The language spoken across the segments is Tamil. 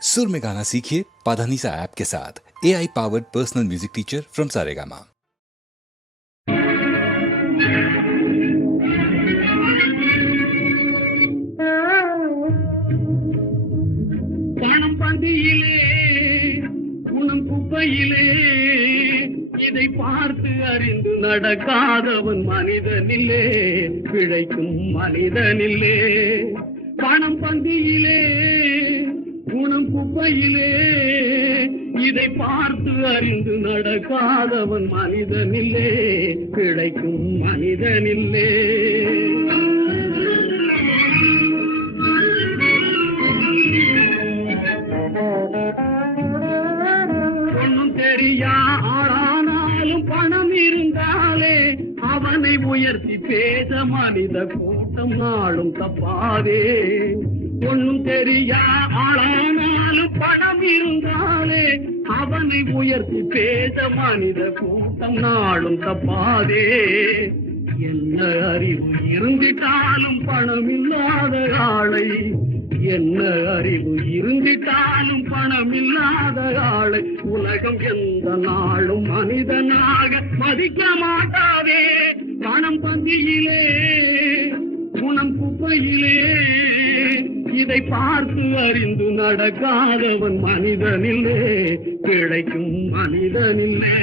सुर में गाना सीखिए पाधानीसा ऐप के साथ। AI powered personal music teacher from Saregama. பணம் பந்தியிலே குணம் குப்பையிலே இதை பார்த்து அறிந்து நடக்காதவன் மனிதனில்லே, பிழைக்கும் மனிதனில்லே. பணம் பந்தியிலே குணம் குப்பையிலே இதை பார்த்து அறிந்து நடக்காதவன் மனிதனில்லே, பிழைக்கும் மனிதனில்லே. ஒன்னும் தெரியா ஆளானாலும் பணம் இருந்தாலே அவனை உயர்த்தி பேச மனித கூட்டம் நாளும் தப்பாதே. ஒன்னும் தெரியா ஆளானாலும் பணம் இருந்தாலே அவனை உயர்த்தி பேச மனித கூட்டம் நாளும் தப்பாதே. என்ன அறிவு இருந்திட்டாலும் பணம் இல்லாத ஆளை, என்ன அறிவு இருந்திட்டாலும் பணம் இல்லாத ஆளை உலகம் எந்த நாளும் மனிதனாக மதிக்க மாட்டாதே. பணம் பந்தியிலே குணம் குப்பையிலே இதை பார்த்து அறிந்து நடக்காதவன் மனிதனில்லே, பிழைக்கும் மனிதனில்லே.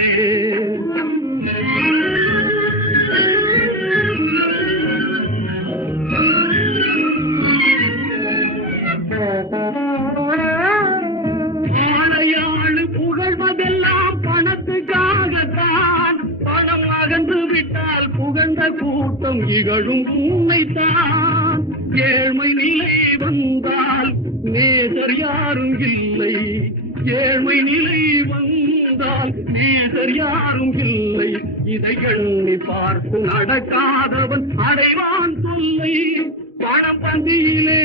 ஆளையாளு புகழ்வதெல்லாம் பணத்துக்காகத்தான். பணம் அகன்று விட்டால் புகழ்ந்த கூட்டம் இகழும் உண்மைத்தான். ஏழ்மை நிலை வந்தால் நேசர் யாரும் இல்லை, ஏழ்மை நிலை வந்தால் நேசர் யாரும் இல்லை. இதை எண்ணி பார்த்து நடக்காதவன் அடைவான் தொல்லை. பணம் பந்தியிலே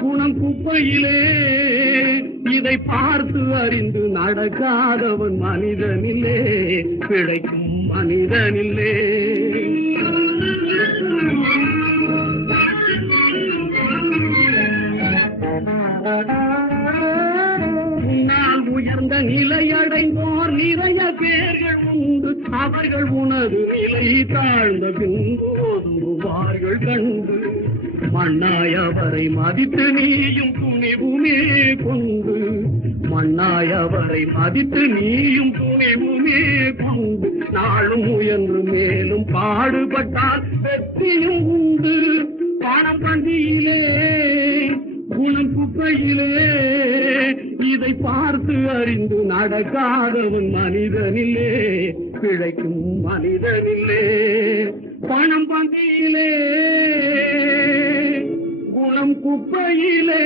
குணம் குப்பையிலே இதை பார்த்து அறிந்து நடக்காதவன் மனிதனில்லே, பிழைக்கும் மனிதனில்லே. உன்னால் உயர்ந்த நிலை அடைந்தோர் நிறைய பேர்கள் உண்டு. அவர்கள் உனது நிலை தாழ்ந்த பின்பு ஒதுங்குவார்கள் கண்டு. மண்ணாய் அவரை மதித்து நீயும் துணிவுமே கொண்டு, மண்ணாய் அவரை மதித்து நீயும் துணிவுமே கொண்டு நாளும் முயன்று மேலும் பாடுபட்டால் வெற்றியும் உண்டு. பணம் பந்தியிலே குணம் குப்பையிலே இதை பார்த்து அறிந்து நடக்காதவன் மனிதனில்லே, பிழைக்கும் மனிதனில்லே. பணம் பந்தியிலே குணம் குப்பையிலே